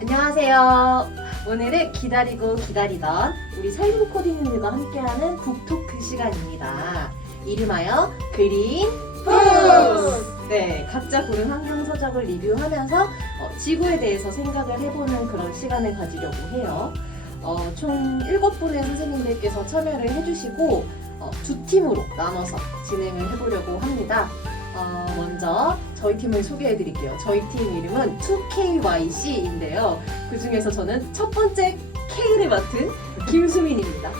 안녕하세요. 오늘은 기다리고 기다리던 우리 살림 코디님들과 함께하는 북토크 시간입니다. 이름하여 그린 푸스! 네, 각자 고른 환경 서적을 리뷰하면서 지구에 대해서 생각을 해보는 그런 시간을 가지려고 해요. 총 7분의 선생님들께서 참여를 해주시고 두 팀으로 나눠서 진행을 해보려고 합니다. 먼저 저희 팀을 소개해 드릴게요. 저희 팀 이름은 2KYC인데요. 그 중에서 저는 첫 번째 K를 맡은 김수민입니다.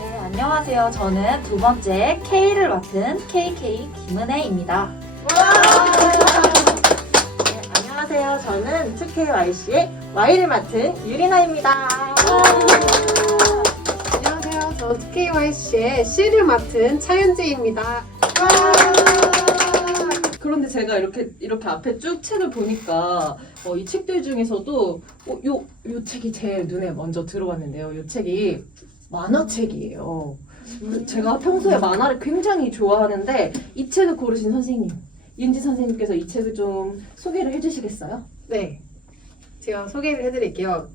네, 안녕하세요. 저는 두 번째 K를 맡은 KK 김은혜입니다. 네, 안녕하세요. 저는 2KYC의 Y를 맡은 유리나입니다. 안녕하세요. 저 KYC의 C를 맡은 차윤지입니다. 그런데 제가 이렇게 앞에 쭉 책을 보니까 이 책들 중에서도 요 책이 제일 눈에 먼저 들어왔는데요. 요 책이 만화책이에요. 제가 평소에 만화를 굉장히 좋아하는데 이 책을 고르신 선생님, 윤지 선생님께서 이 책을 좀 소개를 해주시겠어요? 네, 제가 소개를 해드릴게요.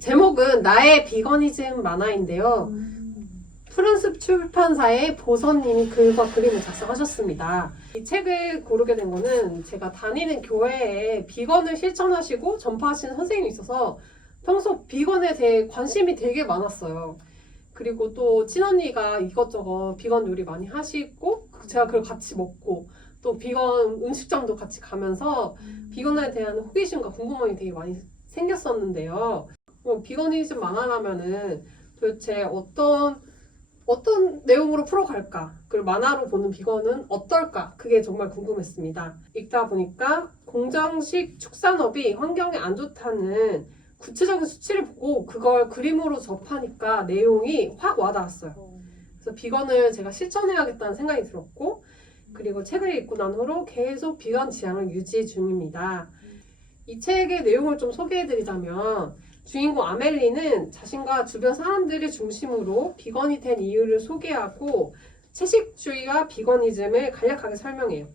제목은 나의 비거니즘 만화인데요. 푸른숲 출판사의 보선님이 글과 그림을 작성하셨습니다. 이 책을 고르게 된 거는 제가 다니는 교회에 비건을 실천하시고 전파하시는 선생님이 있어서 평소 비건에 대해 관심이 되게 많았어요. 그리고 또 친언니가 이것저것 비건 요리 많이 하시고 제가 그걸 같이 먹고 또 비건 음식점도 같이 가면서 비건에 대한 호기심과 궁금함이 되게 많이 생겼었는데요. 비거니즘 만화라면은 도대체 어떤 내용으로 풀어갈까? 그리고 만화로 보는 비건은 어떨까? 그게 정말 궁금했습니다. 읽다 보니까 공정식 축산업이 환경에 안 좋다는 구체적인 수치를 보고 그걸 그림으로 접하니까 내용이 확 와닿았어요. 그래서 비건을 제가 실천해야겠다는 생각이 들었고, 그리고 책을 읽고 난 후로 계속 비건 지향을 유지 중입니다. 이 책의 내용을 좀 소개해드리자면 주인공 아멜리는 자신과 주변 사람들을 중심으로 비건이 된 이유를 소개하고 채식주의와 비거니즘을 간략하게 설명해요.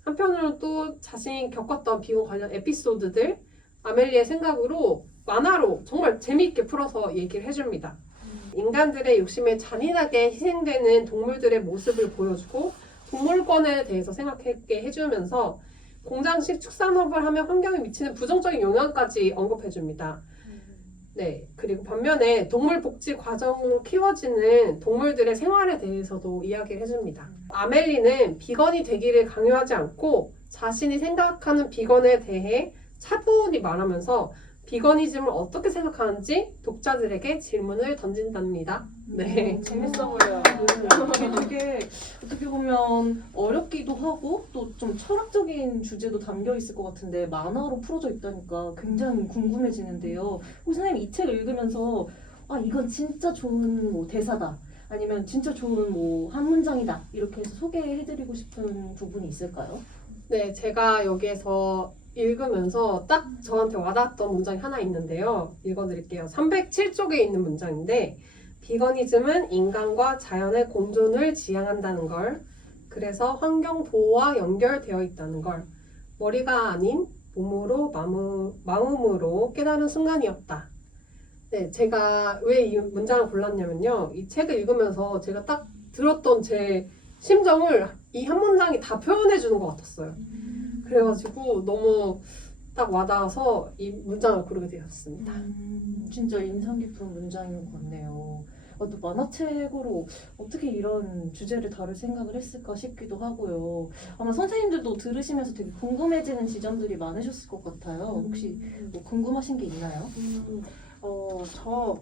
한편으로는 또 자신이 겪었던 비건 관련 에피소드들 아멜리의 생각으로 만화로 정말 재미있게 풀어서 얘기를 해줍니다. 인간들의 욕심에 잔인하게 희생되는 동물들의 모습을 보여주고 동물권에 대해서 생각하게 해주면서 공장식 축산업을 하면 환경에 미치는 부정적인 영향까지 언급해줍니다. 네, 그리고 반면에 동물 복지 과정으로 키워지는 동물들의 생활에 대해서도 이야기를 해줍니다. 아멜리는 비건이 되기를 강요하지 않고 자신이 생각하는 비건에 대해 차분히 말하면서 비거니즘을 어떻게 생각하는지 독자들에게 질문을 던진답니다. 네, 재밌어 보여요. 되게 어떻게 보면 어렵기도 하고 또 좀 철학적인 주제도 담겨 있을 것 같은데 만화로 풀어져 있다니까 굉장히 궁금해지는데요. 혹시 선생님 이 책을 읽으면서 이건 진짜 좋은 뭐 대사다 아니면 진짜 좋은 뭐 한 문장이다 이렇게 해서 소개해드리고 싶은 부분이 있을까요? 네, 제가 여기에서 읽으면서 딱 저한테 와닿았던 문장이 하나 있는데요. 읽어드릴게요. 307쪽에 있는 문장인데 비거니즘은 인간과 자연의 공존을 지향한다는 걸, 그래서 환경 보호와 연결되어 있다는 걸, 머리가 아닌 몸으로 마음으로 깨달은 순간이었다. 네, 제가 왜 이 문장을 골랐냐면요. 이 책을 읽으면서 제가 딱 들었던 제 심정을 이 한 문장이 다 표현해 주는 것 같았어요. 그래가지고 너무 딱 와닿아서 이 문장을 고르게 되었습니다. 진짜 인상 깊은 문장인 것 같네요. 또 만화책으로 어떻게 이런 주제를 다룰 생각을 했을까 싶기도 하고요. 아마 선생님들도 들으시면서 되게 궁금해지는 지점들이 많으셨을 것 같아요. 혹시 뭐 궁금하신 게 있나요?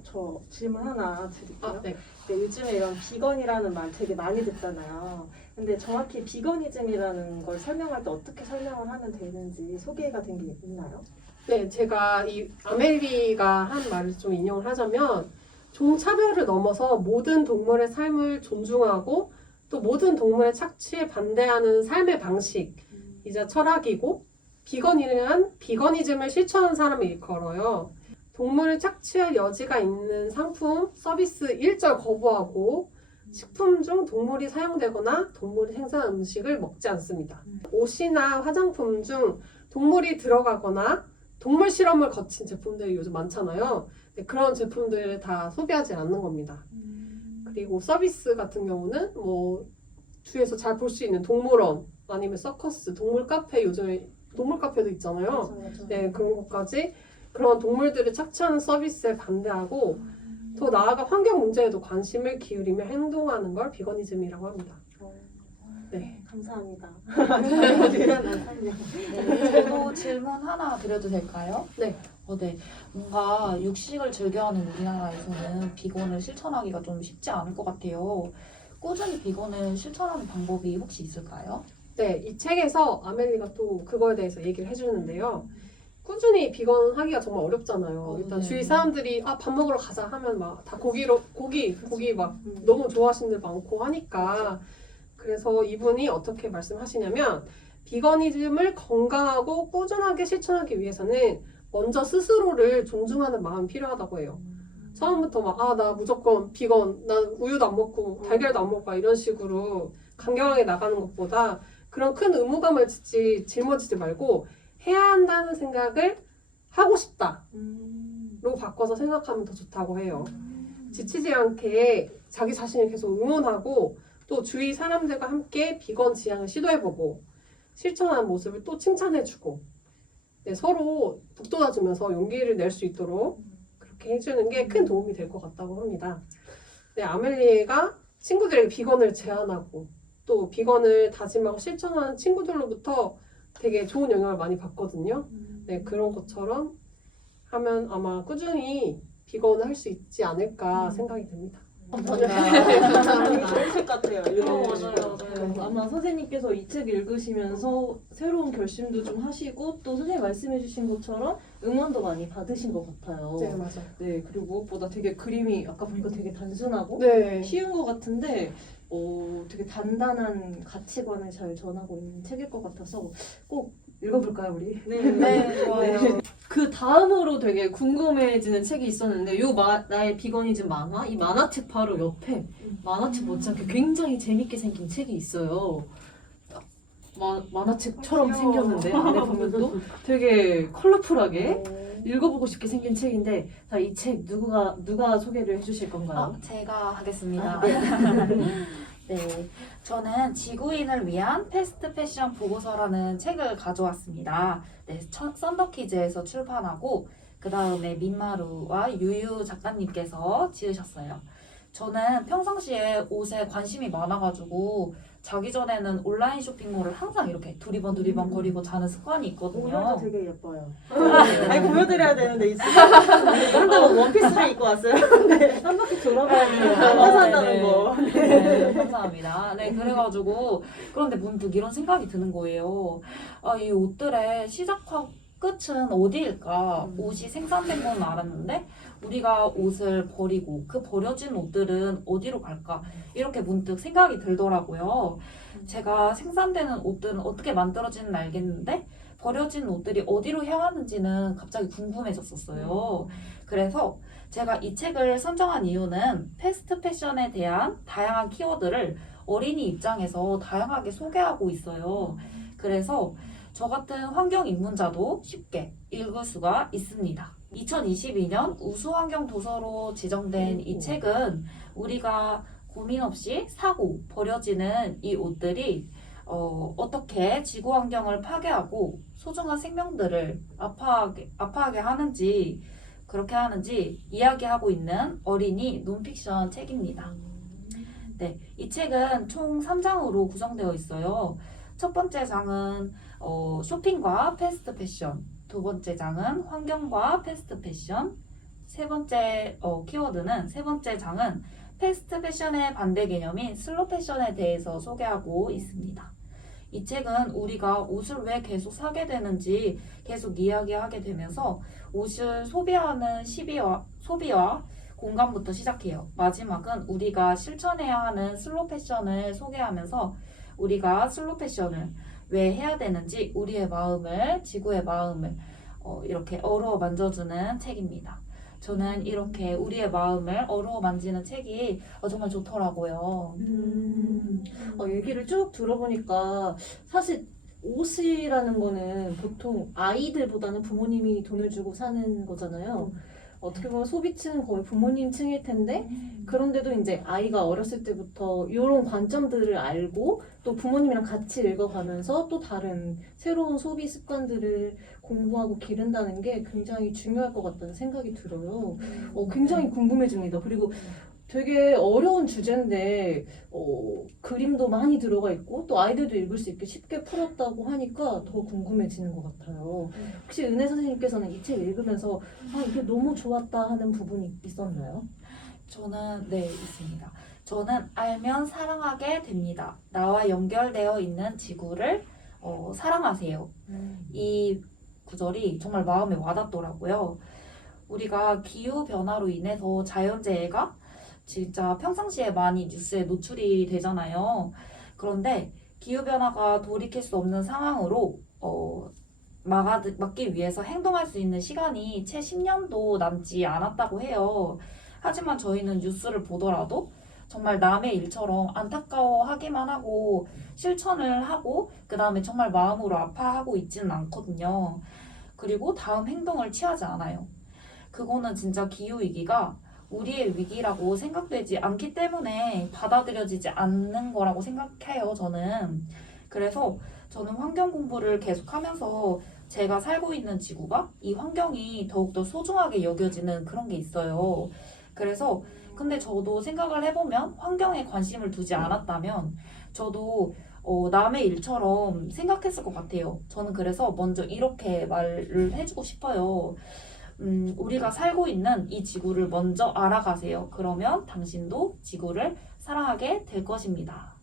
저 질문 하나 드릴게요. 네. 네, 요즘에 이런 비건이라는 말 되게 많이 듣잖아요. 근데 정확히 비거니즘이라는 걸 설명할 때 어떻게 설명을 하면 되는지 소개가 된 게 있나요? 네, 제가 이 아멜리가 한 말을 좀 인용을 하자면 종차별을 넘어서 모든 동물의 삶을 존중하고 또 모든 동물의 착취에 반대하는 삶의 방식이자 철학이고 비거니즘을 실천하는 사람을 일컬어요. 동물을 착취할 여지가 있는 상품, 서비스 일절 거부하고 식품 중 동물이 사용되거나 동물이 생산한 음식을 먹지 않습니다. 옷이나 화장품 중 동물이 들어가거나 동물 실험을 거친 제품들이 요즘 많잖아요. 네, 그런 제품들을 다 소비하지 않는 겁니다. 그리고 서비스 같은 경우는 뭐 주위에서 잘 볼 수 있는 동물원 아니면 서커스, 동물 카페, 요즘에 동물 카페도 있잖아요. 네, 그런 것까지 그런 동물들을 착취하는 서비스에 반대하고 더 나아가 환경 문제에도 관심을 기울이며 행동하는 걸 비거니즘이라고 합니다. 네. 감사합니다. 유연한 설명. 네, 저도 질문 하나 드려도 될까요? 네. 네. 뭔가 육식을 즐겨하는 우리나라에서는 비건을 실천하기가 좀 쉽지 않을 것 같아요. 꾸준히 비건을 실천하는 방법이 혹시 있을까요? 네, 이 책에서 아멜리가 또 그거에 대해서 얘기를 해주는데요. 꾸준히 비건 하기가 정말 어렵잖아요. 일단 네. 주위 사람들이 밥 먹으러 가자 하면 막 다 고기 막 너무 좋아하시는 분 많고 하니까 그래서 이분이 어떻게 말씀하시냐면 비거니즘을 건강하고 꾸준하게 실천하기 위해서는 먼저 스스로를 존중하는 마음이 필요하다고 해요. 처음부터 막 나 무조건 비건, 난 우유도 안 먹고 달걀도 안 먹고 이런 식으로 강경하게 나가는 것보다 그런 큰 의무감을 짊어지지 말고 해야 한다는 생각을 하고 싶다로 바꿔서 생각하면 더 좋다고 해요. 지치지 않게 자기 자신을 계속 응원하고 또 주위 사람들과 함께 비건 지향을 시도해보고 실천하는 모습을 또 칭찬해주고 네, 서로 북돋아주면서 용기를 낼 수 있도록 그렇게 해주는 게 큰 도움이 될 것 같다고 합니다. 네, 아멜리가 친구들에게 비건을 제안하고 또 비건을 다짐하고 실천하는 친구들로부터 되게 좋은 영향을 많이 받거든요. 네, 그런 것처럼 하면 아마 꾸준히 비건을 할 수 있지 않을까 생각이 됩니다. 많이 좋은 책 같아요. 맞아요. 아마 선생님께서 이 책 읽으시면서 새로운 결심도 좀 하시고 또 선생님 말씀해주신 것처럼 응원도 많이 받으신 것 같아요. 네, 맞아요. 네, 그리고 무엇보다 되게 그림이 아까 보니까 되게 단순하고 네. 쉬운 것 같은데 되게 단단한 가치관을 잘 전하고 있는 책일 것 같아서 꼭 읽어볼까요, 우리? 네, 좋아요. 그 다음으로 되게 궁금해지는 책이 있었는데 나의 비거니즘 만화? 이 만화책 바로 옆에 만화책 못지않게 굉장히 재밌게 생긴 책이 있어요. 만화책처럼 생겼는데 안에 보면 또 되게 컬러풀하게 읽어보고 싶게 생긴 책인데 자, 이 책 누가 소개를 해주실 건가요? 제가 하겠습니다. 네, 저는 지구인을 위한 패스트 패션 보고서라는 책을 가져왔습니다. 네, 썬더키즈에서 출판하고 그 다음에 민마루와 유유 작가님께서 지으셨어요. 저는 평상시에 옷에 관심이 많아가지고 자기 전에는 온라인 쇼핑몰을 항상 이렇게 두리번 거리고 자는 습관이 있거든요. 오늘도 되게 예뻐요. 아니 보여드려야 되는데 있어요. 한다고 원피스를 입고 왔어요. 네. 한 바퀴 돌아봐야 돼요. 앉아서 한다는 거. 네, 감사합니다. 네, 그래가지고 그런데 문득 이런 생각이 드는 거예요. 이 옷들의 시작과 끝은 어디일까? 옷이 생산된 건 알았는데 우리가 옷을 버리고 그 버려진 옷들은 어디로 갈까? 이렇게 문득 생각이 들더라고요. 제가 생산되는 옷들은 어떻게 만들어지는지 알겠는데 버려진 옷들이 어디로 향하는지는 갑자기 궁금해졌었어요. 그래서 제가 이 책을 선정한 이유는 패스트 패션에 대한 다양한 키워드를 어린이 입장에서 다양하게 소개하고 있어요. 그래서 저 같은 환경 입문자도 쉽게 읽을 수가 있습니다. 2022년 우수환경 도서로 지정된 이 책은 우리가 고민 없이 사고 버려지는 이 옷들이 어떻게 지구 환경을 파괴하고 소중한 생명들을 아파하게 하는지 그렇게 하는지 이야기하고 있는 어린이 논픽션 책입니다. 네, 이 책은 총 3장으로 구성되어 있어요. 첫 번째 장은 쇼핑과 패스트 패션, 두 번째 장은 환경과 패스트 패션, 세 번째 세 번째 장은 패스트 패션의 반대 개념인 슬로 패션에 대해서 소개하고 있습니다. 이 책은 우리가 옷을 왜 계속 사게 되는지 계속 이야기하게 되면서 옷을 소비하는 소비와 공감부터 시작해요. 마지막은 우리가 실천해야 하는 슬로 패션을 소개하면서 우리가 슬로 패션을 왜 해야 되는지 우리의 마음을, 지구의 마음을 이렇게 어루어 만져주는 책입니다. 저는 이렇게 우리의 마음을 어루만지는 책이 정말 좋더라고요. 얘기를 쭉 들어보니까 사실 옷이라는 거는 보통 아이들보다는 부모님이 돈을 주고 사는 거잖아요. 어떻게 보면 소비층은 거의 부모님 층일 텐데 그런데도 이제 아이가 어렸을 때부터 이런 관점들을 알고 또 부모님이랑 같이 읽어가면서 또 다른 새로운 소비 습관들을 공부하고 기른다는 게 굉장히 중요할 것 같다는 생각이 들어요. 굉장히 궁금해집니다. 그리고 되게 어려운 주제인데 그림도 많이 들어가 있고 또 아이들도 읽을 수 있게 쉽게 풀었다고 하니까 더 궁금해지는 것 같아요. 혹시 은혜 선생님께서는 이 책 읽으면서 이게 너무 좋았다 하는 부분이 있었나요? 저는 네, 있습니다. 저는 알면 사랑하게 됩니다. 나와 연결되어 있는 지구를 사랑하세요. 이 구절이 정말 마음에 와닿더라고요. 우리가 기후 변화로 인해서 자연재해가 진짜 평상시에 많이 뉴스에 노출이 되잖아요. 그런데 기후변화가 돌이킬 수 없는 상황으로 막기 위해서 행동할 수 있는 시간이 채 10년도 남지 않았다고 해요. 하지만 저희는 뉴스를 보더라도 정말 남의 일처럼 안타까워하기만 하고 실천을 하고 그 다음에 정말 마음으로 아파하고 있지는 않거든요. 그리고 다음 행동을 취하지 않아요. 그거는 진짜 기후위기가 우리의 위기라고 생각되지 않기 때문에 받아들여지지 않는 거라고 생각해요, 저는. 그래서 저는 환경 공부를 계속하면서 제가 살고 있는 지구가 이 환경이 더욱더 소중하게 여겨지는 그런 게 있어요. 그래서 근데 저도 생각을 해보면 환경에 관심을 두지 않았다면 저도 남의 일처럼 생각했을 것 같아요. 저는 그래서 먼저 이렇게 말을 해주고 싶어요. 우리가 살고 있는 이 지구를 먼저 알아가세요. 그러면 당신도 지구를 사랑하게 될 것입니다.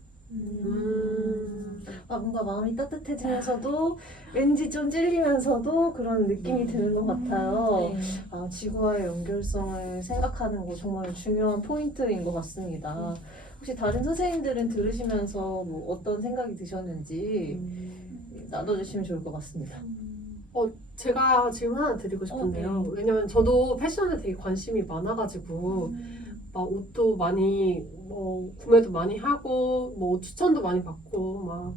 뭔가 마음이 따뜻해지면서도 왠지 좀 찔리면서도 그런 느낌이 드는 것 같아요. 네. 지구와의 연결성을 생각하는 거 정말 중요한 포인트인 것 같습니다. 혹시 다른 선생님들은 들으시면서 뭐 어떤 생각이 드셨는지 나눠주시면 좋을 것 같습니다. 제가 질문 하나 드리고 싶은데요. 네. 왜냐면 저도 패션에 되게 관심이 많아가지고 막 옷도 많이 구매도 많이 하고 옷 추천도 많이 받고 막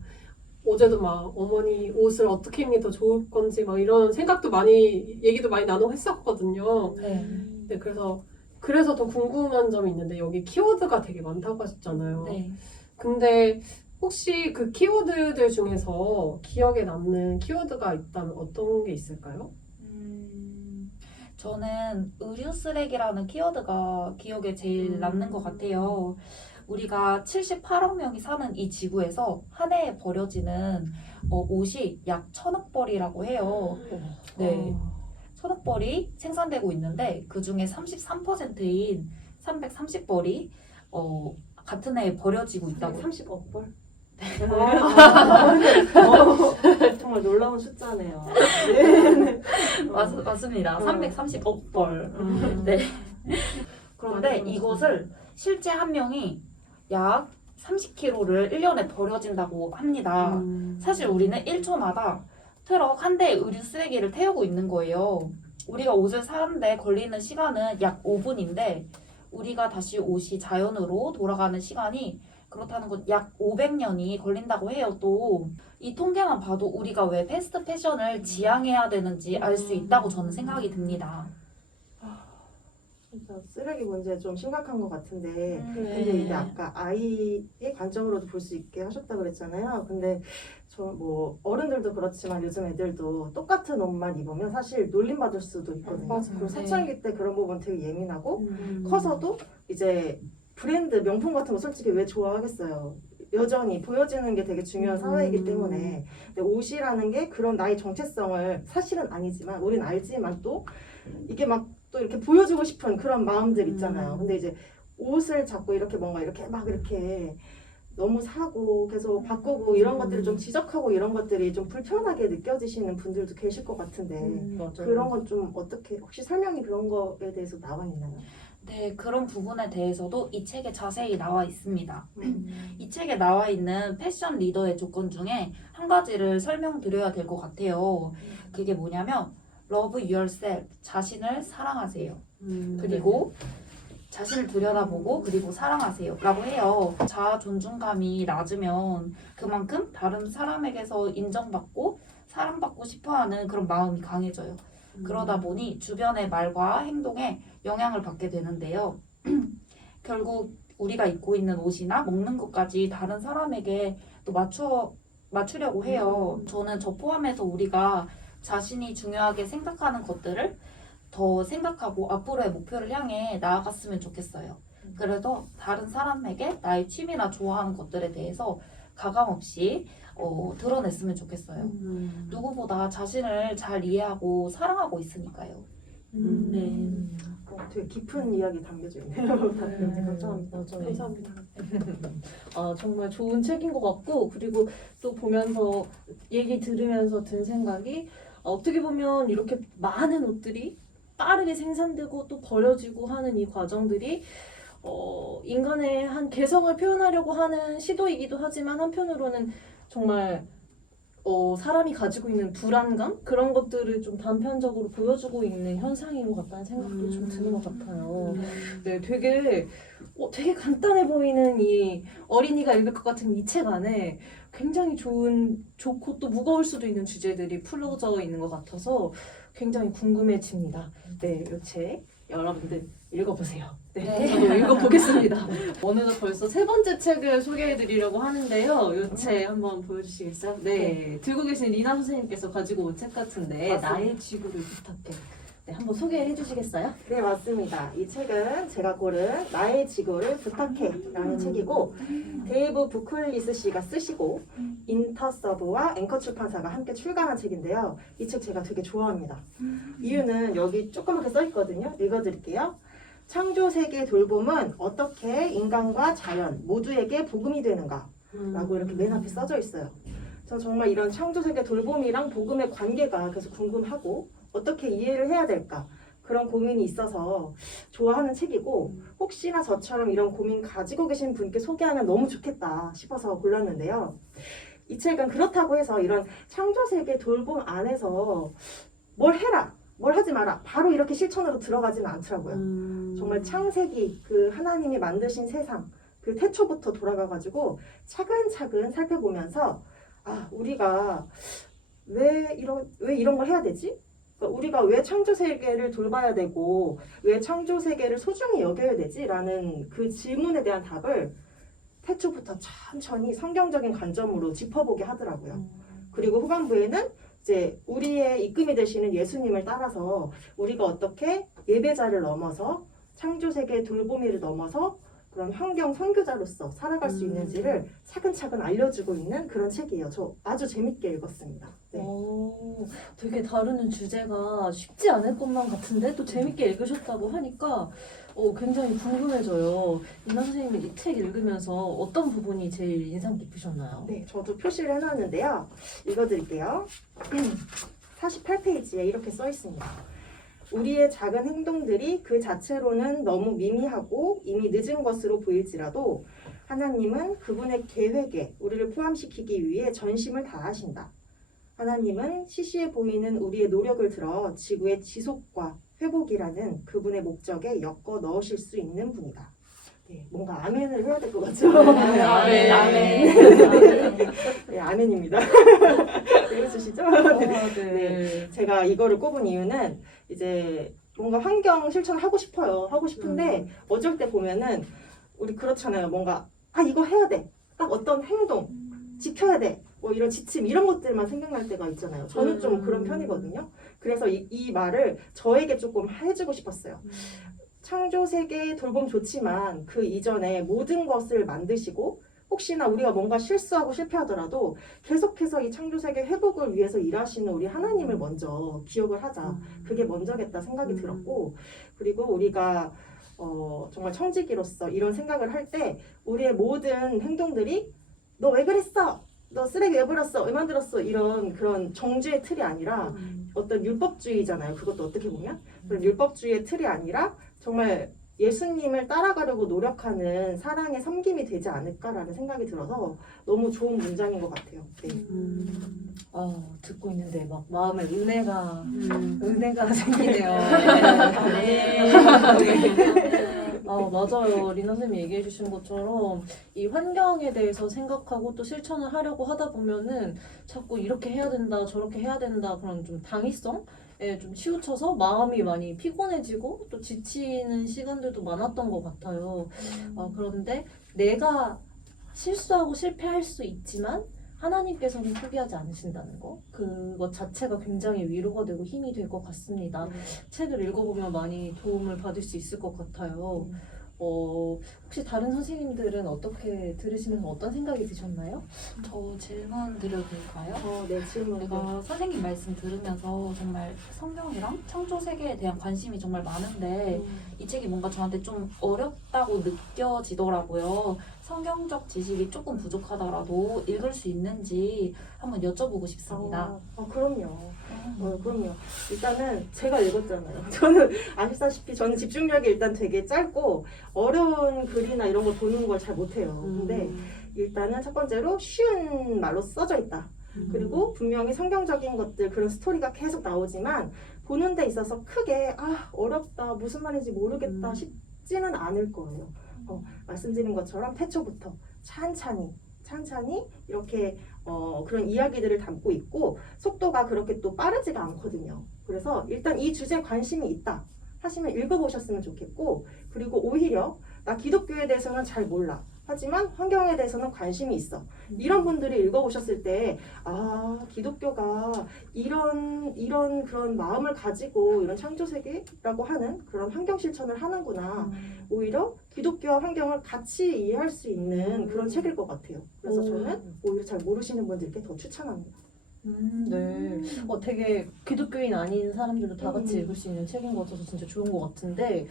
어제도 막 어머니 옷을 어떻게 입는 게 더 좋을 건지 막 이런 생각도 많이 얘기도 많이 나누고 했었거든요. 네. 네, 그래서 더 궁금한 점이 있는데 여기 키워드가 되게 많다고 하셨잖아요. 네. 근데 혹시 그 키워드들 중에서 기억에 남는 키워드가 있다면 어떤 게 있을까요? 저는 의류 쓰레기라는 키워드가 기억에 제일 남는 것 같아요. 우리가 78억 명이 사는 이 지구에서 한 해에 버려지는 옷이 약 1000억 벌이라고 해요. 네. 1000억 벌이 생산되고 있는데 그 중에 33%인 330벌이 같은 해에 버려지고 있다고. 30억 벌? 정말 놀라운 숫자네요. 맞습니다. 330억 벌. 네. 그런데 이것을 실제 한 명이 약 30kg를 1년에 버려진다고 합니다. 사실 우리는 1초마다 트럭 한 대의 의류 쓰레기를 태우고 있는 거예요. 우리가 옷을 사는데 걸리는 시간은 약 5분인데 우리가 다시 옷이 자연으로 돌아가는 시간이 그렇다는 건 약 500년이 걸린다고 해요. 또 이 통계만 봐도 우리가 왜 패스트 패션을 지향해야 되는지 알 수 있다고 저는 생각이 듭니다. 진짜 쓰레기 문제 좀 심각한 것 같은데 네. 근데 이게 아까 아이의 관점으로도 볼 수 있게 하셨다고 그랬잖아요. 근데 저 뭐 어른들도 그렇지만 요즘 애들도 똑같은 옷만 입으면 사실 놀림받을 수도 있거든요. 맞아요. 그리고 네. 사춘기 때 그런 부분 되게 예민하고 커서도 이제 브랜드 명품 같은 거 솔직히 왜 좋아하겠어요. 여전히 보여지는 게 되게 중요한 사회이기 때문에 근데 옷이라는 게 그런 나의 정체성을 사실은 아니지만 우린 알지만 또 이게 막 또 이렇게 보여주고 싶은 그런 마음들 있잖아요. 근데 이제 옷을 자꾸 이렇게 뭔가 이렇게 막 이렇게 너무 사고 계속 바꾸고 이런 것들을 좀 지적하고 이런 것들이 좀 불편하게 느껴지시는 분들도 계실 것 같은데 맞아요. 그런 건 좀 어떻게 혹시 설명이 그런 거에 대해서 나와 있나요? 네, 그런 부분에 대해서도 이 책에 자세히 나와 있습니다. 이 책에 나와 있는 패션 리더의 조건 중에 한 가지를 설명드려야 될 것 같아요. 그게 뭐냐면 Love yourself, 자신을 사랑하세요. 그리고 자신을 들여다보고 그리고 사랑하세요 라고 해요. 자아 존중감이 낮으면 그만큼 다른 사람에게서 인정받고 사랑받고 싶어하는 그런 마음이 강해져요. 그러다 보니 주변의 말과 행동에 영향을 받게 되는데요. 결국 우리가 입고 있는 옷이나 먹는 것까지 다른 사람에게 또 맞추려고 해요. 저는 저 포함해서 우리가 자신이 중요하게 생각하는 것들을 더 생각하고 앞으로의 목표를 향해 나아갔으면 좋겠어요. 그래도 다른 사람에게 나의 취미나 좋아하는 것들에 대해서 가감없이 드러냈으면 좋겠어요. 누구보다 자신을 잘 이해하고 사랑하고 있으니까요. 네. 되게 깊은 이야기 담겨져 있네요. 감사합니다. 맞아요. 감사합니다. 정말 좋은 책인 것 같고, 그리고 또 보면서 얘기 들으면서 든 생각이, 어떻게 보면 이렇게 많은 옷들이 빠르게 생산되고 또 버려지고 하는 이 과정들이 인간의 한 개성을 표현하려고 하는 시도이기도 하지만, 한편으로는 정말 사람이 가지고 있는 불안감? 그런 것들을 좀 단편적으로 보여주고 있는 현상인 것 같다는 생각도 좀 드는 것 같아요. 네, 되게 간단해 보이는 이 어린이가 읽을 것 같은 이 책 안에 굉장히 좋고 또 무거울 수도 있는 주제들이 풀어져 있는 것 같아서 굉장히 궁금해집니다. 네, 이 책 여러분들 읽어보세요. 네, 저도 읽어보겠습니다. 어느덧 벌써 세 번째 책을 소개해드리려고 하는데요. 이 책 한번 보여주시겠어요? 네, 들고 계신 리나 선생님께서 가지고 온 책 같은데, 맞습니다. 나의 지구를 부탁해. 네, 한번 소개해 주시겠어요? 네, 맞습니다. 이 책은 제가 고른 나의 지구를 부탁해라는 책이고 데이브 부클리스 씨가 쓰시고 인터서브와 앵커 출판사가 함께 출간한 책인데요. 이 책 제가 되게 좋아합니다. 이유는 여기 조그맣게 써 있거든요. 읽어드릴게요. 창조 세계 돌봄은 어떻게 인간과 자연 모두에게 복음이 되는가? 라고 이렇게 맨 앞에 써져 있어요. 저 정말 이런 창조 세계 돌봄이랑 복음의 관계가 계속 궁금하고 어떻게 이해를 해야 될까? 그런 고민이 있어서 좋아하는 책이고 혹시나 저처럼 이런 고민 가지고 계신 분께 소개하면 너무 좋겠다 싶어서 골랐는데요. 이 책은 그렇다고 해서 이런 창조 세계 돌봄 안에서 뭘 해라, 뭘 하지 마라 바로 이렇게 실천으로 들어가지는 않더라고요. 정말 창세기 그 하나님이 만드신 세상 그 태초부터 돌아가가지고 차근차근 살펴보면서 우리가 왜 이런 걸 해야 되지? 그러니까 우리가 왜 창조 세계를 돌봐야 되고 왜 창조 세계를 소중히 여겨야 되지? 라는 그 질문에 대한 답을 태초부터 천천히 성경적인 관점으로 짚어보게 하더라고요. 그리고 후반부에는 이제 우리의 이끌이 되시는 예수님을 따라서 우리가 어떻게 예배자를 넘어서 창조 세계의 돌보미를 넘어서 그런 환경 선교자로서 살아갈 수 있는지를 차근차근 알려주고 있는 그런 책이에요. 저 아주 재밌게 읽었습니다. 네. 되게 다루는 주제가 쉽지 않을 것만 같은데 또 재밌게 읽으셨다고 하니까 굉장히 궁금해져요. 이나 선생님은 이 책 읽으면서 어떤 부분이 제일 인상 깊으셨나요? 네, 저도 표시를 해놨는데요. 읽어드릴게요. 48페이지에 이렇게 써 있습니다. 우리의 작은 행동들이 그 자체로는 너무 미미하고 이미 늦은 것으로 보일지라도 하나님은 그분의 계획에 우리를 포함시키기 위해 전심을 다하신다. 하나님은 시시해 보이는 우리의 노력을 들어 지구의 지속과 회복이라는 그분의 목적에 엮어 넣으실 수 있는 분이다. 네, 뭔가 아멘을 해야 될 것 같죠? 네, 아멘입니다. 읽어주시죠? 네. 제가 이거를 꼽은 이유는 이제 뭔가 환경 실천을 하고 싶어요. 하고 싶은데 어쩔 때 보면은 우리 그렇잖아요. 뭔가 이거 해야 돼. 딱 어떤 행동 지켜야 돼. 뭐 이런 지침 이런 것들만 생각날 때가 있잖아요. 저는 좀 그런 편이거든요. 그래서 이 말을 저에게 조금 해주고 싶었어요. 창조 세계 돌봄 좋지만 그 이전에 모든 것을 만드시고 혹시나 우리가 뭔가 실수하고 실패하더라도 계속해서 이 창조 세계 회복을 위해서 일하시는 우리 하나님을 먼저 기억을 하자. 그게 먼저겠다 생각이 들었고 그리고 우리가 정말 청지기로서 이런 생각을 할 때 우리의 모든 행동들이 너 왜 그랬어? 너 쓰레기 왜 버렸어? 왜 만들었어? 이런 그런 정죄의 틀이 아니라 어떤 율법주의잖아요. 그것도 어떻게 보면 그런 율법주의의 틀이 아니라 정말 예수님을 따라가려고 노력하는 사랑의 섬김이 되지 않을까라는 생각이 들어서 너무 좋은 문장인 것 같아요. 네. 듣고 있는데 막 마음에 은혜가 네. 생기네요. 네. 맞아요. 리나 선생님이 얘기해 주신 것처럼 이 환경에 대해서 생각하고 또 실천을 하려고 하다 보면은 자꾸 이렇게 해야 된다, 저렇게 해야 된다 그런 좀 당위성에 좀 치우쳐서 마음이 많이 피곤해지고 또 지치는 시간들도 많았던 것 같아요. 그런데 내가 실수하고 실패할 수 있지만 하나님께서는 포기하지 않으신다는 거, 그것 자체가 굉장히 위로가 되고 힘이 될 것 같습니다. 책을 읽어보면 많이 도움을 받을 수 있을 것 같아요. 혹시 다른 선생님들은 어떻게 들으시면서 어떤 생각이 드셨나요? 저 질문 드려도 될까요? 네, 질문. 제가 선생님 말씀 들으면서 정말 성경이랑 창조 세계에 대한 관심이 정말 많은데 이 책이 뭔가 저한테 좀 어렵다고 느껴지더라고요. 성경적 지식이 조금 부족하더라도 읽을 수 있는지 한번 여쭤보고 싶습니다. 그럼요. 그럼요. 일단은 제가 읽었잖아요. 저는 아시다시피 저는 집중력이 일단 되게 짧고 어려운 글이나 이런 거 보는 걸 잘 못해요. 근데 일단은 첫 번째로 쉬운 말로 써져 있다. 그리고 분명히 성경적인 것들 그런 스토리가 계속 나오지만 보는 데 있어서 크게 어렵다 무슨 말인지 모르겠다 싶지는 않을 거예요. 말씀드린 것처럼 태초부터 찬찬히 이렇게 그런 이야기들을 담고 있고 속도가 그렇게 또 빠르지가 않거든요. 그래서 일단 이 주제에 관심이 있다 하시면 읽어보셨으면 좋겠고, 그리고 오히려 나 기독교에 대해서는 잘 몰라 하지만 환경에 대해서는 관심이 있어. 이런 분들이 읽어보셨을 때 기독교가 이런 그런 마음을 가지고 이런 창조세계라고 하는 그런 환경 실천을 하는구나. 오히려 기독교와 환경을 같이 이해할 수 있는 그런 책일 것 같아요. 그래서 저는 오히려 잘 모르시는 분들께 더 추천합니다. 네. 되게 기독교인 아닌 사람들도 다 같이 읽을 수 있는 책인 것 같아서 진짜 좋은 것 같은데,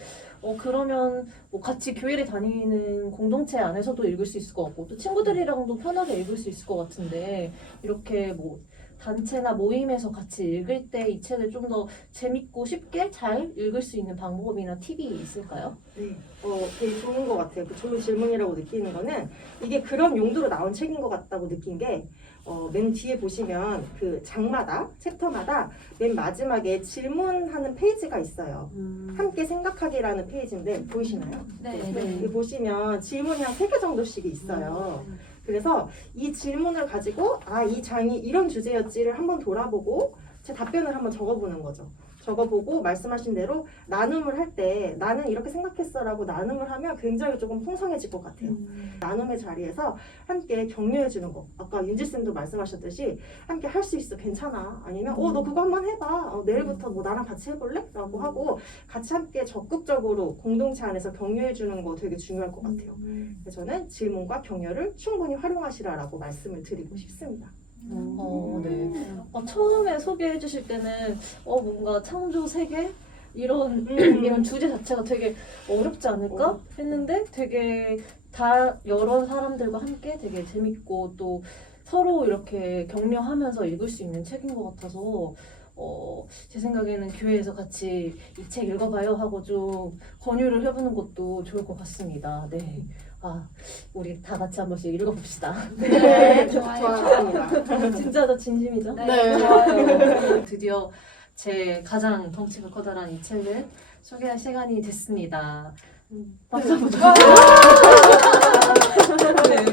그러면 뭐 같이 교회를 다니는 공동체 안에서도 읽을 수 있을 것 같고, 또 친구들이랑도 편하게 읽을 수 있을 것 같은데, 이렇게 뭐 단체나 모임에서 같이 읽을 때 이 책을 좀 더 재밌고 쉽게 잘 읽을 수 있는 방법이나 팁이 있을까요? 네, 되게 좋은 것 같아요. 그 좋은 질문이라고 느끼는 거는 이게 그런 용도로 나온 책인 것 같다고 느낀 게 맨 뒤에 보시면 그 장마다 챕터마다 맨 마지막에 질문하는 페이지가 있어요. 함께 생각하기라는 페이지인데 보이시나요? 네. 여기 보시면 질문이 한 3개 정도씩 있어요. 그래서 이 질문을 가지고 이 장이 이런 주제였지를 한번 돌아보고 제 답변을 한번 적어보는 거죠. 적어보고 말씀하신 대로 나눔을 할 때 나는 이렇게 생각했어라고 나눔을 하면 굉장히 조금 풍성해질 것 같아요. 나눔의 자리에서 함께 격려해주는 거. 아까 윤지쌤도 말씀하셨듯이 함께 할 수 있어 괜찮아. 아니면 너 그거 한번 해봐. 내일부터 뭐 나랑 같이 해볼래? 라고 하고 같이 함께 적극적으로 공동체 안에서 격려해주는 거 되게 중요할 것 같아요. 그래서 저는 질문과 격려를 충분히 활용하시라라고 말씀을 드리고 싶습니다. 네. 처음에 소개해 주실 때는 뭔가 창조 세계 이런 주제 자체가 되게 어렵지 않을까 했는데 되게 다 여러 사람들과 함께 되게 재밌고 또 서로 이렇게 격려하면서 읽을 수 있는 책인 것 같아서 제 생각에는 교회에서 같이 이 책 읽어봐요 하고 좀 권유를 해보는 것도 좋을 것 같습니다. 네. 우리 다 같이 한 번씩 읽어봅시다. 네, 좋아요. 좋습니다. 진짜 더 진심이죠? 네. 좋아요. 드디어 제 가장 덩치가 커다란 이 책을 소개할 시간이 됐습니다. 박수 한번 주세요. 네.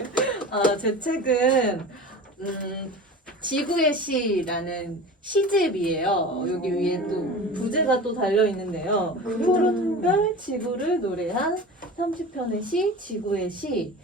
제 책은 지구의 시라는 시집이에요. 여기 위에 또 부제가 또 달려있는데요. 푸른별 지구를 노래한 30편의 시, 지구의 시.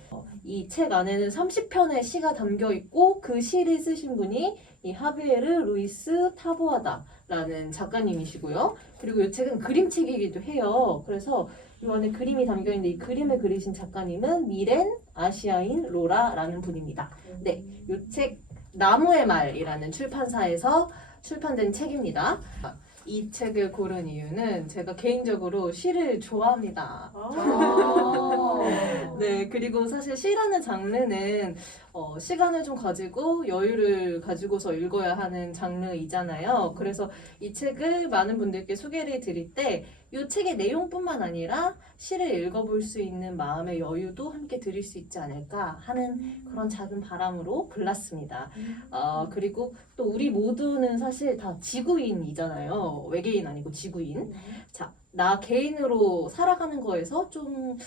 이 책 안에는 30편의 시가 담겨있고 그 시를 쓰신 분이 이 하비에르 루이스 타보아다라는 작가님이시고요. 그리고 이 책은 그림책이기도 해요. 그래서 이 안에 그림이 담겨있는데 이 그림을 그리신 작가님은 미렌 아시아인 로라라는 분입니다. 네, 이 책 나무의 말이라는 출판사에서 출판된 책입니다. 이 책을 고른 이유는 제가 개인적으로 시를 좋아합니다. 네, 그리고 사실 시라는 장르는 시간을 좀 가지고 여유를 가지고서 읽어야 하는 장르이잖아요. 그래서 이 책을 많은 분들께 소개를 드릴 때 이 책의 내용뿐만 아니라 시를 읽어볼 수 있는 마음의 여유도 함께 드릴 수 있지 않을까 하는 그런 작은 바람으로 골랐습니다. 그리고 또 우리 모두는 사실 다 지구인이잖아요. 외계인 아니고 지구인. 자, 나 개인으로 살아가는 거에서 좀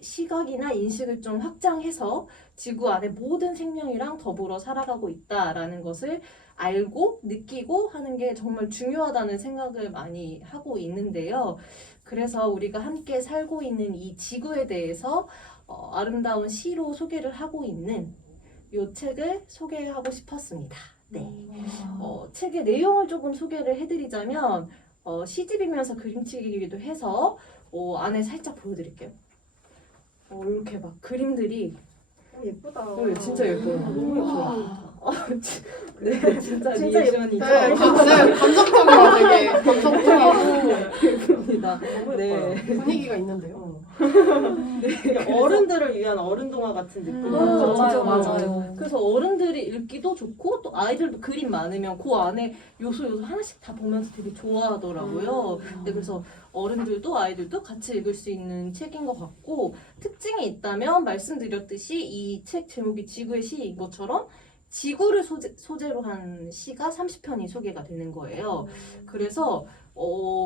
시각이나 인식을 좀 확장해서 지구 안에 모든 생명이랑 더불어 살아가고 있다라는 것을 알고 느끼고 하는 게 정말 중요하다는 생각을 많이 하고 있는데요. 그래서 우리가 함께 살고 있는 이 지구에 대해서 아름다운 시로 소개를 하고 있는 이 책을 소개하고 싶었습니다. 네. 책의 내용을 조금 소개를 해드리자면 시집이면서 그림책이기도 해서 안에 살짝 보여드릴게요. 이렇게 막 그림들이 예쁘다. 진짜 예뻐요. 너무 예뻐요. 네, 진짜 진짜 리액션이죠. 네, 감정적이야 되게. 감정적이고 예쁩니다. 너무 네. 예뻐요. 분위기가 있는데요. 그러니까 어른들을 위한 어른 동화 같은 느낌. 맞아요, 진짜. 맞아요. 그래서 어른들이 읽기도 좋고 또 아이들도 그림 많으면 그 안에 요소 하나씩 다 보면서 되게 좋아하더라고요. 네, 그래서 어른들도 아이들도 같이 읽을 수 있는 책인 것 같고 특징이 있다면 말씀드렸듯이 이 책 제목이 지구의 시인 것처럼 지구를 소재로 한 시가 30편이 소개가 되는 거예요. 그래서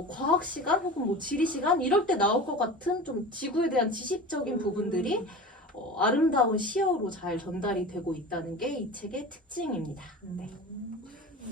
과학 시간 혹은 뭐 지리 시간 이럴 때 나올 것 같은 좀 지구에 대한 지식적인 부분들이 아름다운 시어로 잘 전달이 되고 있다는 게 이 책의 특징입니다. 네.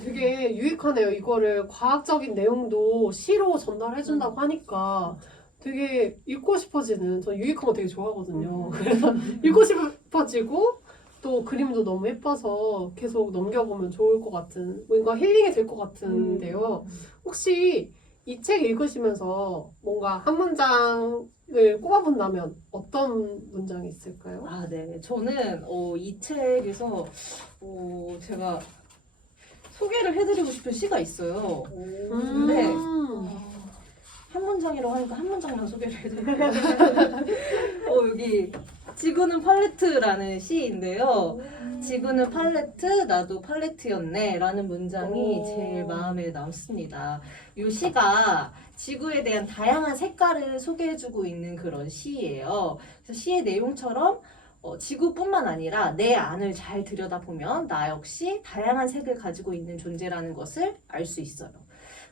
되게 유익하네요. 이거를 과학적인 내용도 시로 전달해준다고 하니까 되게 읽고 싶어지는, 저 유익한 거 되게 좋아하거든요. 그래서 읽고 싶어지고 또 그림도 너무 예뻐서 계속 넘겨보면 좋을 것 같은, 뭔가 힐링이 될 것 같은데요. 혹시 이 책 읽으시면서 뭔가 한 문장을 꼽아본다면 어떤 문장이 있을까요? 네. 저는 이 책에서 제가 소개를 해드리고 싶은 시가 있어요. 근데 한 문장이라고 하니까 한 문장만 소개를 해드릴게요. 여기 지구는 팔레트라는 시인데요. 지구는 팔레트, 나도 팔레트였네 라는 문장이 제일 마음에 남습니다. 이 시가 지구에 대한 다양한 색깔을 소개해주고 있는 그런 시예요. 그래서 시의 내용처럼 지구뿐만 아니라 내 안을 잘 들여다보면 나 역시 다양한 색을 가지고 있는 존재라는 것을 알 수 있어요.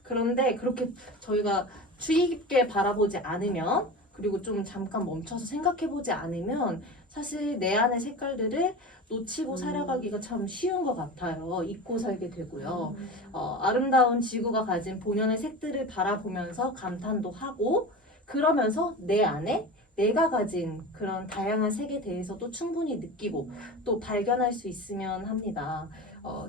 그런데 그렇게 저희가 주의 깊게 바라보지 않으면 그리고 좀 잠깐 멈춰서 생각해보지 않으면 사실 내 안의 색깔들을 놓치고 살아가기가 참 쉬운 것 같아요. 잊고 살게 되고요. 아름다운 지구가 가진 본연의 색들을 바라보면서 감탄도 하고 그러면서 내 안에 내가 가진 그런 다양한 색에 대해서도 충분히 느끼고 또 발견할 수 있으면 합니다.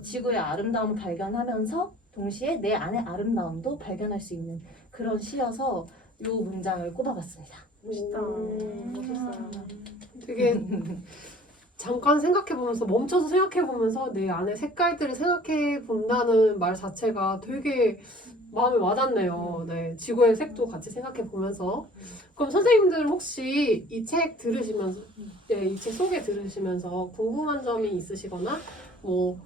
지구의 아름다움을 발견하면서 동시에 내 안의 아름다움도 발견할 수 있는 그런 시여서 이 문장을 꼽아봤습니다. 멋있다. 멋있어요. 되게 잠깐 생각해보면서 멈춰서 생각해보면서 내 안에 색깔들을 생각해본다는 말 자체가 되게 마음에 와닿네요. 네, 지구의 색도 같이 생각해보면서. 그럼 선생님들 혹시 이 책 들으시면서, 네, 이 책 소개 들으시면서 궁금한 점이 있으시거나 뭐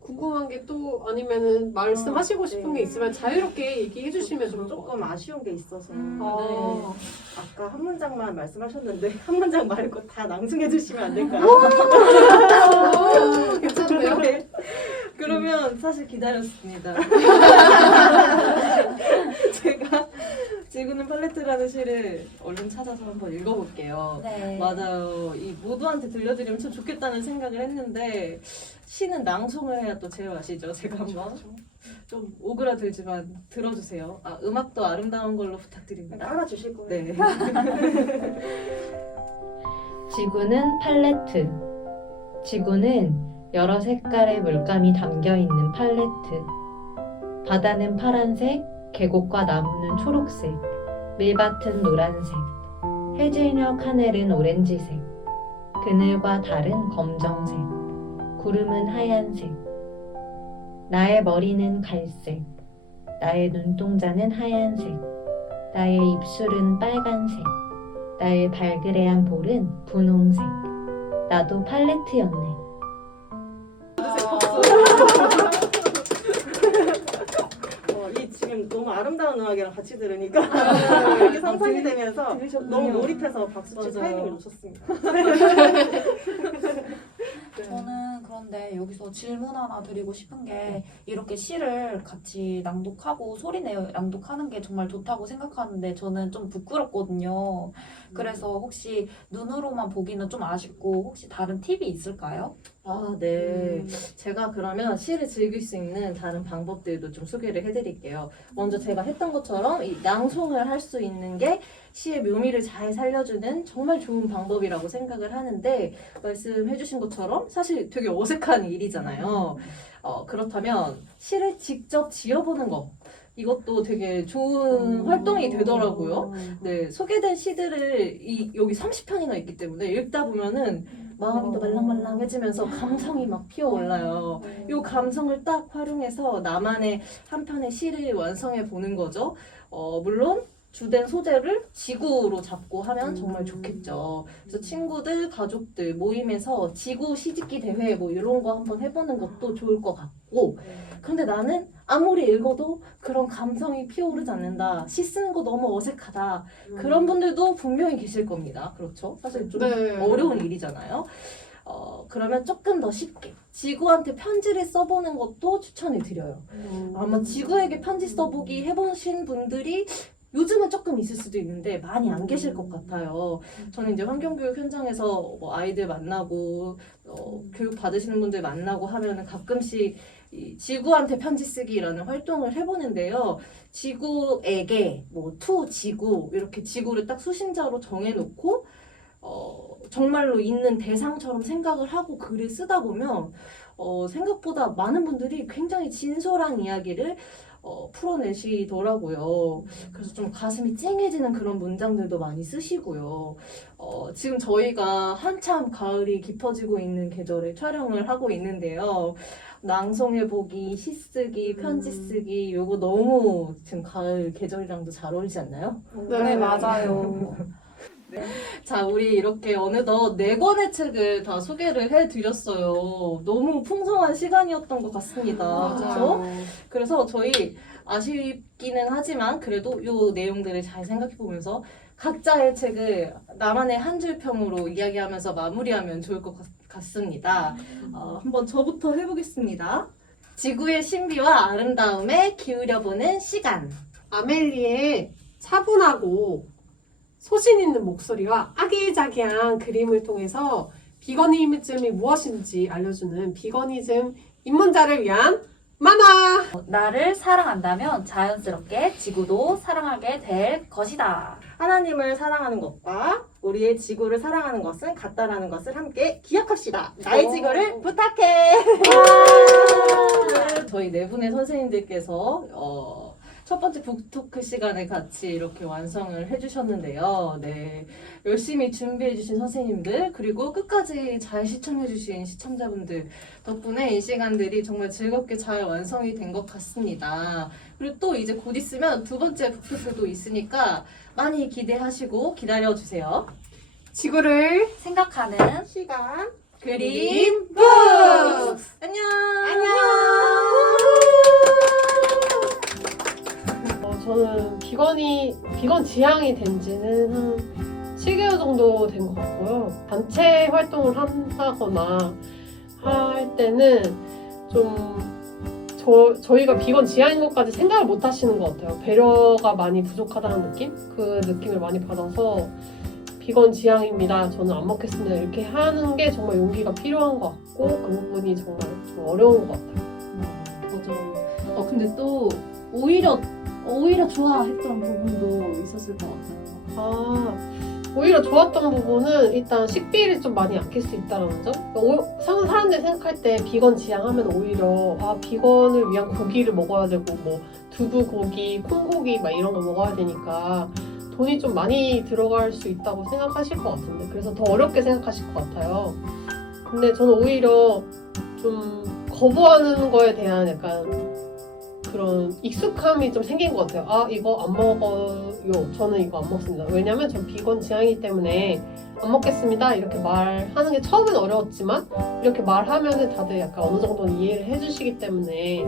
궁금한 게 또 아니면은 말씀하시고 싶은 게 있으면 자유롭게 얘기해 주시면 좋을 것 조금 같아요. 아쉬운 게 있어서 아, 아까 한 문장만 말씀하셨는데 한 문장 말고 다 낭송해 주시면 안 될까요? 괜찮네요. 네. 그러면 사실 기다렸습니다. 제가 지구는 팔레트라는 시를 얼른 찾아서 한번 읽어볼게요. 네. 맞아요. 이 모두한테 들려드리면 참 좋겠다는 생각을 했는데 시는 낭송을 해야 또 제맛이죠. 제가 한번 좀 오그라들지만 들어주세요. 음악도 아름다운 걸로 부탁드립니다. 깔아주실 거예요? 네. 지구는 팔레트. 지구는 여러 색깔의 물감이 담겨있는 팔레트. 바다는 파란색, 계곡과 나무는 초록색, 밀밭은 노란색, 해질녘 하늘은 오렌지색, 그늘과 달은 검정색, 구름은 하얀색. 나의 머리는 갈색, 나의 눈동자는 하얀색, 나의 입술은 빨간색, 나의 발그레한 볼은 분홍색. 나도 팔레트였네. 이 지금 너무 아름다운 음악이랑 같이 들으니까 이렇게 상상이 되면서 너무 몰입해서 박수칠 맞아요. 타이밍을 놓쳤습니다. 저는 그런데 여기서 질문 하나 드리고 싶은 게 이렇게 시를 같이 낭독하고 소리내어 낭독하는 게 정말 좋다고 생각하는데 저는 좀 부끄럽거든요. 그래서 혹시 눈으로만 보기는 좀 아쉽고 혹시 다른 팁이 있을까요? 아, 네. 제가 그러면 시를 즐길 수 있는 다른 방법들도 좀 소개를 해드릴게요. 먼저 제가 했던 것처럼 이 낭송을 할 수 있는 게 시의 묘미를 잘 살려주는 정말 좋은 방법이라고 생각을 하는데 말씀해주신 것처럼 사실 되게 어색한 일이잖아요. 그렇다면 시를 직접 지어보는 거. 이것도 되게 좋은 활동이 되더라고요. 네, 소개된 시들을 여기 30편이나 있기 때문에 읽다 보면은 마음이 또 말랑말랑해지면서 감성이 막 피어올라요. 이 감성을 딱 활용해서 나만의 한 편의 시를 완성해 보는 거죠. 물론 주된 소재를 지구로 잡고 하면 정말 좋겠죠. 그래서 친구들, 가족들 모임에서 지구 시집기 대회 뭐 이런 거 한번 해보는 것도 좋을 것 같고 그런데 나는 아무리 읽어도 그런 감성이 피어오르지 않는다. 시 쓰는 거 너무 어색하다. 그런 분들도 분명히 계실 겁니다. 그렇죠? 사실 좀 네. 어려운 일이잖아요. 그러면 조금 더 쉽게 지구한테 편지를 써보는 것도 추천을 드려요. 아마 지구에게 편지 써보기 해보신 분들이 요즘은 조금 있을 수도 있는데 많이 안 계실 것 같아요. 저는 이제 환경교육 현장에서 뭐 아이들 만나고 교육 받으시는 분들 만나고 하면은 가끔씩 이 지구한테 편지 쓰기라는 활동을 해보는데요. 지구에게 뭐 투 지구 이렇게 지구를 딱 수신자로 정해놓고 정말로 있는 대상처럼 생각을 하고 글을 쓰다 보면 생각보다 많은 분들이 굉장히 진솔한 이야기를 풀어내시더라고요. 그래서 좀 가슴이 찡해지는 그런 문장들도 많이 쓰시고요. 지금 저희가 한참 가을이 깊어지고 있는 계절에 촬영을 하고 있는데요. 낭송해보기, 시 쓰기, 편지 쓰기 요거 너무 지금 가을 계절이랑도 잘 어울리지 않나요? 네, 맞아요. 자, 우리 이렇게 어느덧 4권의 책을 다 소개를 해드렸어요. 너무 풍성한 시간이었던 것 같습니다. 그렇죠? 그래서 저희 아쉽기는 하지만 그래도 이 내용들을 잘 생각해보면서 각자의 책을 나만의 한 줄평으로 이야기하면서 마무리하면 좋을 것 같습니다. 한번 저부터 해보겠습니다. 지구의 신비와 아름다움에 기울여보는 시간. 아멜리의 차분하고 소신 있는 목소리와 아기자기한 그림을 통해서 비거니즘이 무엇인지 알려주는 비거니즘 입문자를 위한 만화! 나를 사랑한다면 자연스럽게 지구도 사랑하게 될 것이다. 하나님을 사랑하는 것과 우리의 지구를 사랑하는 것은 같다라는 것을 함께 기억합시다. 나의 지구를 부탁해. 저희 네 분의 선생님들께서 첫 번째 북토크 시간에 같이 이렇게 완성을 해주셨는데요. 네, 열심히 준비해주신 선생님들 그리고 끝까지 잘 시청해주신 시청자분들 덕분에 이 시간들이 정말 즐겁게 잘 완성이 된 것 같습니다. 그리고 또 이제 곧 있으면 두 번째 북토크도 있으니까 많이 기대하시고 기다려주세요. 지구를 생각하는 시간. 그린 북스! 안녕. 저는 비건 지향이 된 지는 한 7개월 정도 된 것 같고요. 단체 활동을 한다거나 할 때는 좀 저희가 비건 지향인 것까지 생각을 못 하시는 것 같아요. 배려가 많이 부족하다는 느낌? 그 느낌을 많이 받아서 비건 지향입니다. 저는 안 먹겠습니다. 이렇게 하는 게 정말 용기가 필요한 것 같고 그 부분이 정말 좀 어려운 것 같아요. 맞아요. 근데 또 오히려 좋아했던 부분도 있었을 것 같아요. 오히려 좋았던 부분은 일단 식비를 좀 많이 아낄 수 있다는 점. 사람들이 생각할 때 비건 지향하면 오히려 비건을 위한 고기를 먹어야 되고 뭐 두부 고기, 콩고기 막 이런 거 먹어야 되니까 돈이 좀 많이 들어갈 수 있다고 생각하실 것 같은데 그래서 더 어렵게 생각하실 것 같아요. 근데 저는 오히려 좀 거부하는 거에 대한 약간 그런 익숙함이 좀 생긴 것 같아요. 아, 이거 안 먹어요. 저는 이거 안 먹습니다. 왜냐면 전 비건 지향이기 때문에 안 먹겠습니다. 이렇게 말하는 게 처음엔 어려웠지만 이렇게 말하면은 다들 약간 어느 정도는 이해를 해주시기 때문에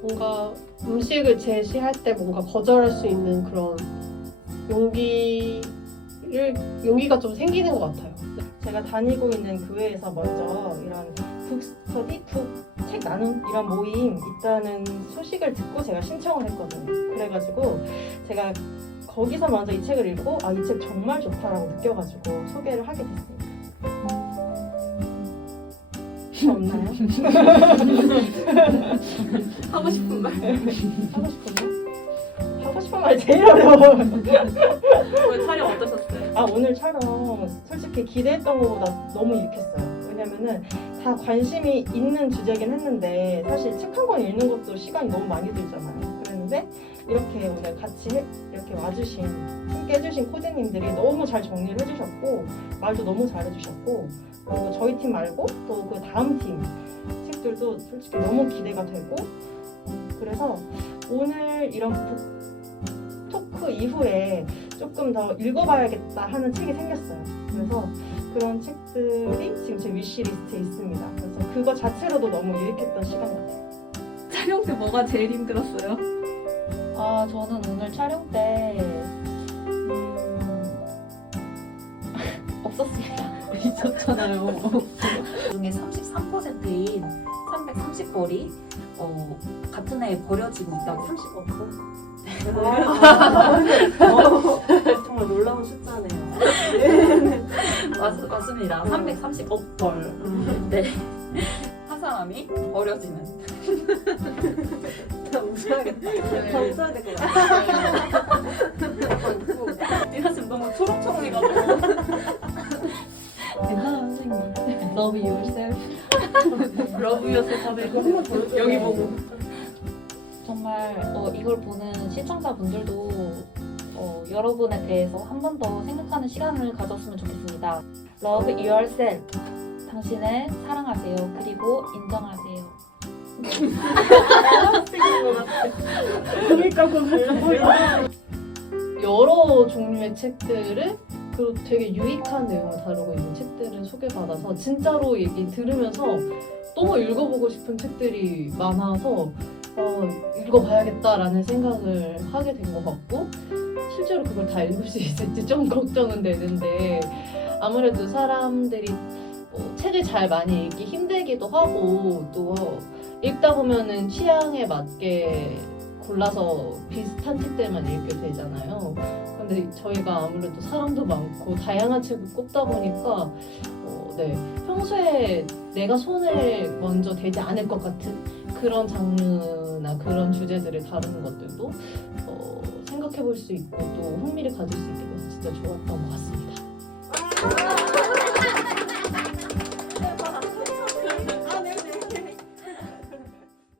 뭔가 음식을 제시할 때 뭔가 거절할 수 있는 그런 용기가 좀 생기는 것 같아요. 제가 다니고 있는 교회에서 먼저 이런 북스터디, 북책 나눔 이런 모임 있다는 소식을 듣고 제가 신청을 했거든요. 그래가지고 제가 거기서 먼저 이 책을 읽고 아, 이 책 정말 좋다라고 느껴가지고 소개를 하게 됐습니다. 없나요? 하고 싶은 말. 하고 싶은 거? 하고 싶은 말 제일 어려워. 오늘 촬영 어떠셨어요? 아, 오늘 촬영 솔직히 기대했던 것보다 너무 유익했어요. 왜냐면은 다 관심이 있는 주제긴 했는데 사실 책 한 권 읽는 것도 시간이 너무 많이 들잖아요. 그랬는데 이렇게 오늘 같이 이렇게 와주신 함께 해주신 코디님들이 너무 잘 정리를 해주셨고 말도 너무 잘해주셨고 그리고 저희 팀 말고 또 그 다음 팀 책들도 솔직히 너무 기대가 되고 그래서 오늘 이런 북토크 이후에 조금 더 읽어봐야겠다 하는 책이 생겼어요. 그래서 그런 책들이 지금 제 위시리스트에 있습니다. 그래서 그거 자체로도 너무 유익했던 시간 같아요. 촬영 때 뭐가 제일 힘들었어요? 아, 저는 오늘 촬영 때 없었습니다. 있었잖아요. 중에 33%인 330벌이 같은 해에 버려지고 있다고. 30억. 정말 놀라운 숫자네요. 맞습니다. 330억 벌. 네. 한 사람이 버려지는. 웃어야겠다. 더 웃어야 될 것 같아요. 네가 지금 너무 초롱초롱해가지고. 괜찮아 선생님. Love yourself. Love yourself 하면 여기 보고. 정말 이걸 보는 시청자분들도 여러분에 대해서 한 번 더 생각하는 시간을 가졌으면 좋겠습니다. Love yourself. 당신을 사랑하세요. 그리고 인정하세요. 여러 종류의 책들을 그리고 되게 유익한 내용을 다루고 있는 책들을 소개받아서 진짜로 얘기 들으면서 너무 읽어보고 싶은 책들이 많아서 읽어봐야겠다라는 생각을 하게 된 것 같고 실제로 그걸 다 읽을 수 있을지 좀 걱정은 되는데 아무래도 사람들이 책을 잘 많이 읽기 힘들기도 하고 또 읽다 보면은 취향에 맞게 골라서 비슷한 책들만 읽게 되잖아요. 근데 저희가 아무래도 사람도 많고 다양한 책을 꼽다 보니까 네, 평소에 내가 손을 먼저 대지 않을 것 같은 그런 장르나 그런 주제들을 다루는 것들도 생각해 볼 수 있고 또 흥미를 가질 수 있게 돼서 진짜 좋았던 것 같습니다.